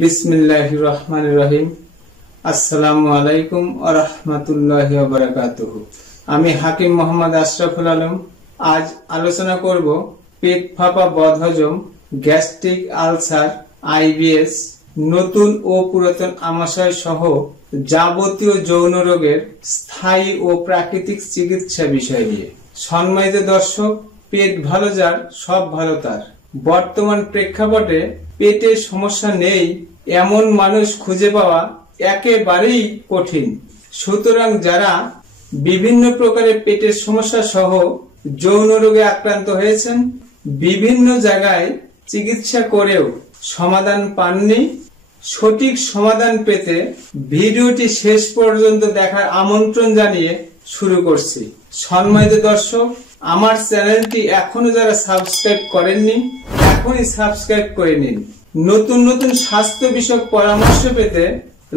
বিসমিল্লাহির রহমানির রহিম। আসসালামু আলাইকুম ওয়া রাহমাতুল্লাহি ওয়া বারাকাতুহু। আমি হাকিম মোহাম্মদ আশরাফুল আলম। আজ আলোচনা করব পেট ফাঁপা, বদহজম, গ্যাস্ট্রিক আলসার, আইবিএস, নতুন ও পুরাতন আমাশয় সহ যাবতীয় যৌন রোগের স্থায়ী ও প্রাকৃতিক চিকিৎসা বিষয় নিয়ে। সম্মানিত দর্শক, পেট ভালো যার সব ভালো তার। বর্তমান প্রেক্ষাপটে পেটের সমস্যা নেই এমন মানুষ খুঁজে পাওয়া একেবারেই কঠিন। সুতরাং যারা বিভিন্ন প্রকারের পেটের সমস্যা সহ যৌন রোগে আক্রান্ত হয়েছেন, বিভিন্ন জায়গায় চিকিৎসা করেও সমাধান পাননি, সঠিক সমাধান পেতে ভিডিওটি শেষ পর্যন্ত দেখার আমন্ত্রণ জানিয়ে শুরু করছি। সম্মানিত দর্শক, আমার চ্যানেলটি এখনো যারা সাবস্ক্রাইব করেননি, এখনই সাবস্ক্রাইব করে নিন। নতুন নতুন স্বাস্থ্য বিষয়ক পরামর্শ পেতে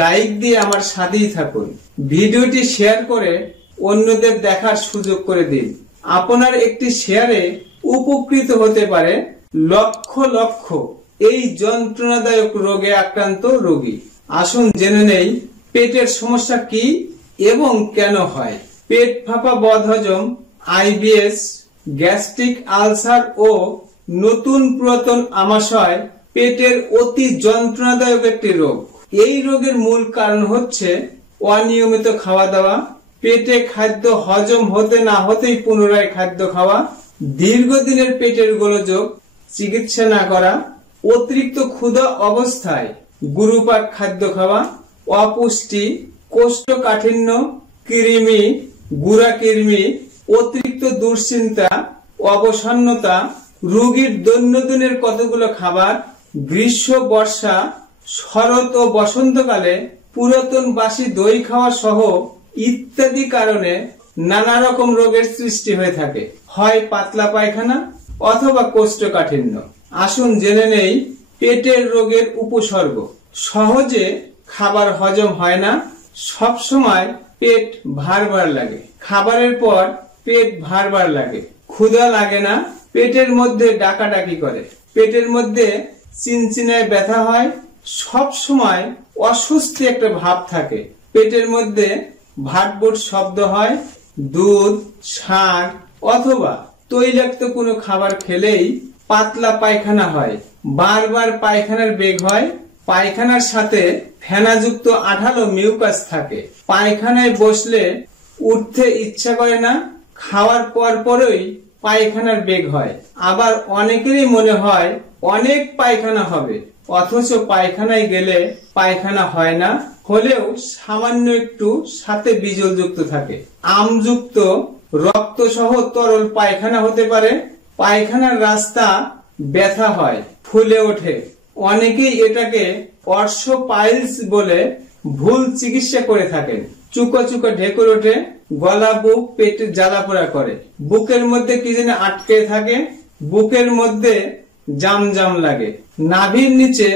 লাইক দিয়ে আমার সাথেই থাকুন। ভিডিওটি শেয়ার করে অন্যদের দেখার সুযোগ করে দিন। আপনার একটি শেয়ারে উপকৃত হতে পারে লক্ষ লক্ষ এই যন্ত্রণাদায়ক রোগে আক্রান্ত রোগী। আসুন জেনে নেই পেটের সমস্যা কি এবং কেন হয়। পেট ফাঁপা, বদহজম, আইবিএস, গ্যাস্ট্রিক আলসার ও নতুন পুরাতন আমাশয় পেটের অতি যন্ত্রণাদায়ক একটি রোগ। এই রোগের মূল কারণ হচ্ছে অনিয়মিত খাওয়া দাওয়া, পেটে খাদ্য হজম হতে না হতেই পুনরায় খাদ্য খাওয়া, দীর্ঘদিনের পেটের গোলযোগ চিকিৎসা না করা, অতিরিক্ত ক্ষুধা অবস্থায় গুরুপাক খাদ্য খাওয়া, অপুষ্টি, কোষ্ঠকাঠিন্য, কৃমি, গুড়াকৃমি, অতিরিক্ত দুশ্চিন্তা, অবসন্নতা, রোগীর দৈনন্দিনের কতগুলো খাবার, গ্রীষ্ম, বর্ষা, শরৎ ও বসন্তকালে পুরাতন বাসি দই খাওয়া সহ ইত্যাদি কারণে নানা রকম রোগের সৃষ্টি হয়ে থাকে, হয় পাতলা পায়খানা অথবা কোষ্ঠকাঠিন্য। আসুন জেনে নেই পেটের রোগের উপসর্গ। সহজে খাবার হজম হয় না, সব সময় পেট ভার ভার লাগে, খাবারের পর পেট ভার ভার লাগে, ক্ষুধা লাগে না, পেটের মধ্যে ডাকাডাকি করে, পেটের মধ্যে চিনচিনায় ব্যথা হয়, সব সময় অস্বস্তি একটা ভাব থাকে, পেটের মধ্যে ভাটভুট শব্দ হয়, দুধ, শাক অথবা তৈলাক্ত কোনো খাবার খেলেই পাতলা পায়খানা হয়, বারবার পায়খানার বেগ হয়, পায়খানার সাথে ফেনাযুক্ত আঠালো মিউকাস থাকে, পায়খানায় বসলে উঠতে ইচ্ছা করে না, খাওয়ার পরই পায়খানার বেগ হয়। আবার অনেকেরই মনে হয় অনেক পায়খানা হবে, অথচ পায়খানায় গেলে পায়খানা হয় না, হলেও সামান্য একটু সাথে বিজল যুক্ত থাকে। আমযুক্ত রক্ত সহ তরল পায়খানা হতে পারে, পায়খানার রাস্তা ব্যথা হয়, ফুলে ওঠে, অনেকেই এটাকে অর্শোপাইলস বলে ভুল চিকিৎসা করে থাকেন। চুকা চুকা ঢেকুর ওঠে, গলা, বুক, পেটে জ্বালা পোড়া করে, বুকের মধ্যে কি যেন আটকে থাকে, বুকের মধ্যে জাম জাম লাগে, নাভির নিচে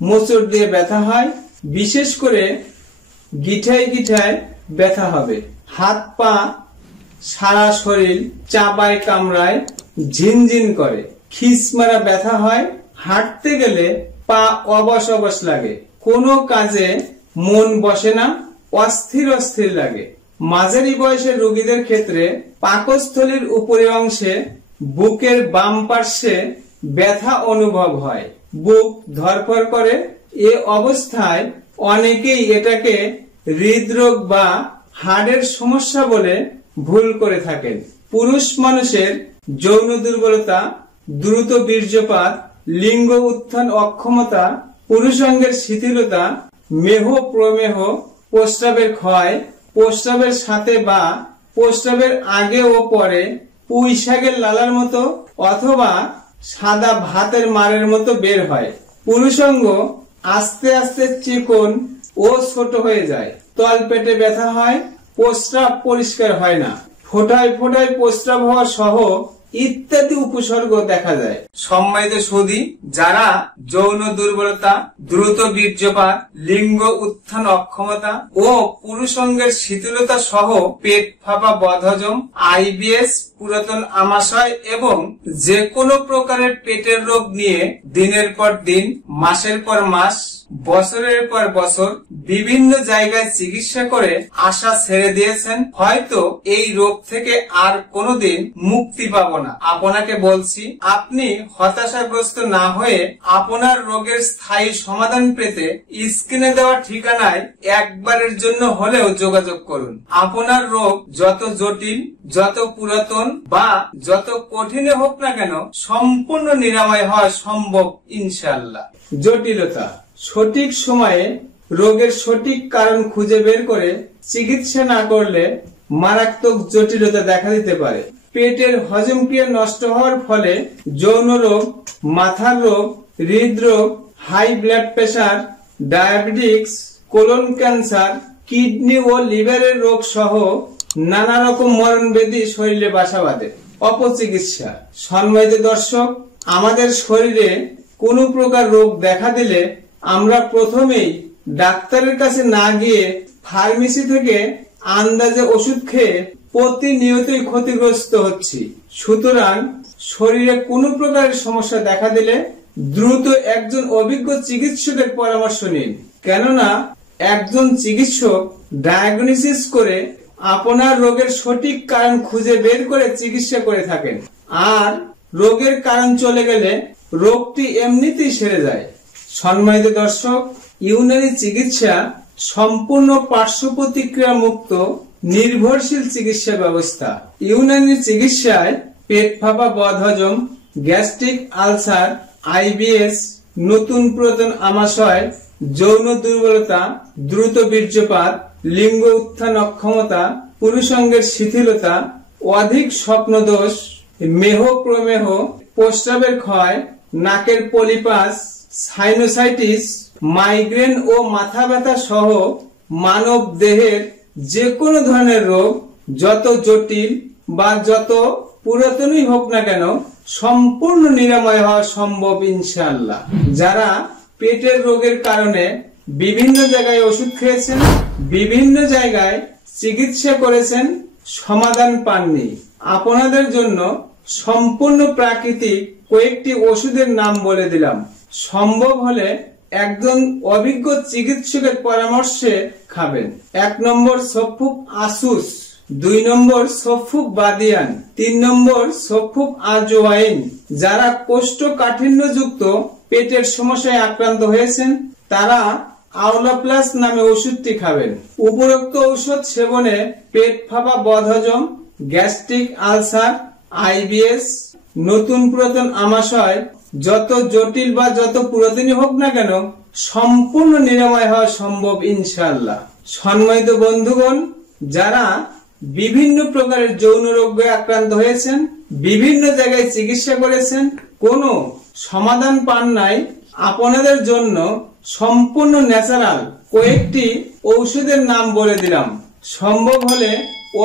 মোচড় দিয়ে ব্যথা হয়, বিশেষ করে গিঠায় গিঠায় ব্যথা হবে, হাত পা সারা শরীর চাবায় কামড়ায়, ঝিনঝিন করে, খিস মারা ব্যথা হয়, হাঁটতে গেলে পা অবশ অবশ লাগে, কোনো কাজে মন বসে না, অস্থির অস্থির লাগে। মাঝারি বয়সের রোগীদের ক্ষেত্রে পাকস্থলীর উপরে অংশে বুকের বাম পার্শ্বে ব্যথা অনুভব হয়, বুক ধড়ফড় করে। এ অবস্থায় অনেকেই এটাকে হৃদরোগ বা হার্টের সমস্যা বলে ভুল করে থাকেন। পুরুষ মানুষের যৌন দুর্বলতা, দ্রুত বীর্যপাত, লিঙ্গ উত্থান অক্ষমতা, পুরুষাঙ্গের শিথিলতা, মেহ প্রমেহ, প্রস্রাবের ক্ষয়, প্রস্রাবের সাথে বা প্রস্রাবের আগে ও পরে পুঁই শাকের লালার মতো অথবা সাদা ভাতের মারের মতো বের হয়, পুরুষাঙ্গ আস্তে আস্তে চিকন ও ছোট হয়ে যায়, তলপেটে ব্যথা হয়, প্রস্রাব পরিষ্কার হয় না, ফোঁটায় ফোঁটায় প্রস্রাব হওয়া সহ ইত্যাদি উপসর্গ দেখা যায়। সম্মানিত সুধী, যারা যৌন দুর্বলতা, দ্রুত বীর্যপাত, লিঙ্গ উত্থান অক্ষমতা ও পুরুষাঙ্গের শিথিলতা সহ পেট ফাঁপা, বদহজম, আইবিএস, পুরাতন আমাশয় এবং যে কোনো প্রকারের পেটের রোগ নিয়ে দিনের পর দিন, মাসের পর মাস বছরের পর বছর বিভিন্ন জায়গায় চিকিৎসা করে আশা ছেড়ে দিয়েছেন, হয়তো এই রোগ থেকে আর কোনোদিন মুক্তি পাবো না। আপনাকে বলছি, আপনি হতাশাগ্রস্ত না হয়ে আপনার রোগের স্থায়ী সমাধান পেতে স্ক্রিনে দেওয়া ঠিকানায় একবারের জন্য হলেও যোগাযোগ করুন। আপনার রোগ যত জটিল, যত পুরাতন বা যত কঠিন হোক না কেন, সম্পূর্ণ নিরাময় হওয়া সম্ভব ইনশাআল্লাহ। জটিলতা: সঠিক সময়ে রোগের সঠিক কারণ খুঁজে বের করে চিকিৎসা না করলে মারাত্মক জটিলতা দেখা দিতে পারে। পেটের হজম ক্রিয়া নষ্ট হওয়ার ফলে যৌন রোগ, মাথার রোগ, হৃদরোগ, high blood pressure, diabetics, colon cancer, kidney ও লিভারের রোগ সহ নানা রকম মরণ ব্যাধি শরীরে বাসা বাঁধে। অপচিকিৎসা: সম্মানিত দর্শক, আমাদের শরীরে কোনো প্রকার রোগ দেখা দিলে আমরা প্রথমেই ডাক্তারের কাছে না গিয়ে ফার্মেসি থেকে আন্দাজে ওষুধ খেয়ে প্রতিনিয়তই ক্ষতিগ্রস্ত হচ্ছি। সুতরাং শরীরে কোনো প্রকারের সমস্যা দেখা দিলে দ্রুত একজন অভিজ্ঞ চিকিৎসকের পরামর্শ নিন, কেননা একজন চিকিৎসক ডায়াগনোসিস করে আপনার রোগের সঠিক কারণ খুঁজে বের করে চিকিৎসা করে থাকেন। আর রোগের কারণ চলে গেলে রোগটি এমনিতেই সেরে যায়। সম্মানিত দর্শক, ইউনানি চিকিৎসা সম্পূর্ণ পার্শ্ব প্রতিক্রিয়া মুক্ত নির্ভরশীল চিকিৎসা ব্যবস্থা। ইউনানি চিকিৎসায় পেট ফাঁপা, বদহজম, গ্যাস্ট্রিক আলসার, আইবিএস, নতুন পুরাতন আমাশয়, যৌন দুর্বলতা, দ্রুত বীর্যপাত, লিঙ্গ উত্থান অক্ষমতা, পুরুষাঙ্গের শিথিলতা, অধিক স্বপ্নদোষ, মেহ প্রমেহ, প্রস্রাবের ক্ষয়, নাকের পলিপাস, সাইনোসাইটিস, মাইগ্রেন ও মাথা ব্যথা সহ মানব দেহের যে কোনো ধরনের রোগ যত জটিল বা যত পুরাতনই হোক না কেন, সম্পূর্ণ নিরাময় হওয়া সম্ভব ইনশাআল্লাহ। যারা পেটের রোগের কারণে বিভিন্ন জায়গায় ওষুধ খেয়েছেন, বিভিন্ন জায়গায় চিকিৎসা করেছেন, সমাধান পাননি, আপনাদের জন্য সম্পূর্ণ প্রাকৃতিক কয়েকটি ওষুধের নাম বলে দিলাম। সম্ভব হলে একজন অভিজ্ঞ চিকিৎসকের পরামর্শে খাবেন। 1 নম্বর সফুক আসুস, 2 নম্বর সফুক বাদিয়ান, 3 নম্বর সফুক আজওয়াইন। যারা কোষ্ঠকাঠিন্যযুক্ত পেটের সমস্যায় আক্রান্ত হয়েছেন তারা আওলা প্লাস নামে ওষুধটি খাবেন। উপরোক্ত ঔষধ সেবনে পেট ফাঁপা, বদহজম, গ্যাস্ট্রিক আলসার, আইবিএস, নতুন পুরাতন আমাশয় যত জটিল বা যত পুরাতনই হোক না কেন, সম্পূর্ণ নিরাময় হওয়া সম্ভব ইনশাআল্লাহ। সম্মানিত বন্ধুগণ, যারা বিভিন্ন প্রকারের যৌন রোগে আক্রান্ত হয়েছেন, বিভিন্ন জায়গায় চিকিৎসা করেছেন, কোনো সমাধান পান নাই, আপনাদের জন্য সম্পূর্ণ ন্যাচারাল কয়েকটি ঔষধের নাম বলে দিলাম। সম্ভব হলে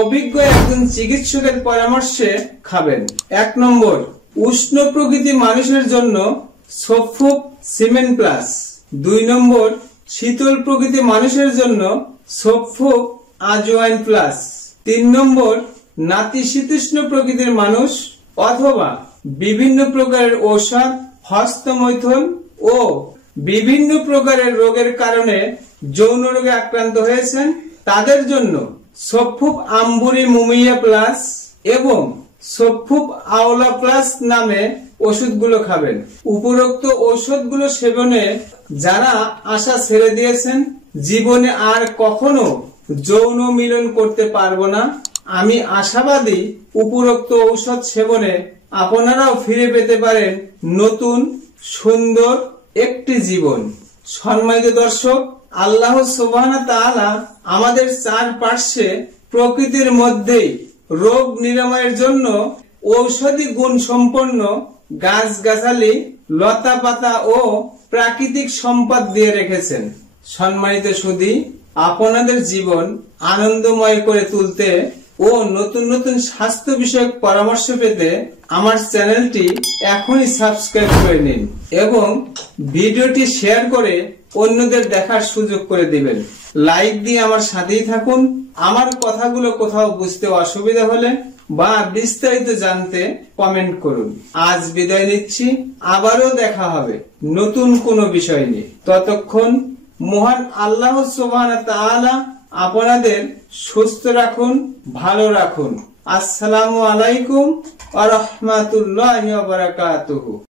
অভিজ্ঞ একজন চিকিৎসকের পরামর্শে খাবেন। 1 নম্বর উষ্ণ প্রকৃতি মানুষের জন্য সফুক সিমেন্ট প্লাস, 2 নম্বর শীতল প্রকৃতি মানুষের জন্য সফুক আজওয়াইন প্লাস, 3 নম্বর নাতিশীতোষ্ণ প্রকৃতির মানুষ অথবা বিভিন্ন প্রকারের ঔষধ, হস্তমৈথুন ও বিভিন্ন প্রকারের রোগের কারণে যৌন রোগে আক্রান্ত হয়েছেন তাদের জন্য সফুক আম্বুরি মুমিয়া প্লাস এবং সফুক আওলা প্লাস নামে ওষুধগুলো খাবেন। উপরোক্ত ঔষধগুলো সেবনে যারা আশা ছেড়ে দিয়েছেন, জীবনে আর কখনো যৌন মিলন করতে পারবো না, আমি আশাবাদী উপরোক্ত ঔষধ সেবনে আপনারাও ফিরে পেতে পারেন নতুন সুন্দর একটি জীবন। সম্মানিত দর্শক, আল্লাহ সুবহানাহু ওয়া তাআলা আমাদের চারপাশে প্রকৃতির মধ্যেই রোগ নিরাময়ের জন্য ঔষধি গুণ সম্পন্ন গাছগাছালি, লতা পাতা ও প্রাকৃতিক সম্পদ দিয়ে রেখেছেন। সম্মানিত সুধী, আপনাদের জীবন আনন্দময় করে তুলতে ও নতুন নতুন স্বাস্থ্য বিষয়ক পরামর্শ পেতে আমার চ্যানেলটি এখনই সাবস্ক্রাইব করে নিন এবং ভিডিওটি শেয়ার করে অন্যদের দেখার সুযোগ করে দিবেন। লাইক দিয়ে আমার সাথেই থাকুন। আমার কথাগুলো কোথাও বুঝতে অসুবিধা হলে বা বিস্তারিত জানতে কমেন্ট করুন। আজ বিদায় নিচ্ছি, আবারও দেখা হবে নতুন কোনো বিষয় নিয়ে। ততক্ষণ মহান আল্লাহ সুবহানাহু ওয়া তাআলা আপনাদের সুস্থ রাখুন, ভালো রাখুন। আসসালামু আলাইকুম ওয়া রাহমাতুল্লাহি ওয়া বারাকাতুহু।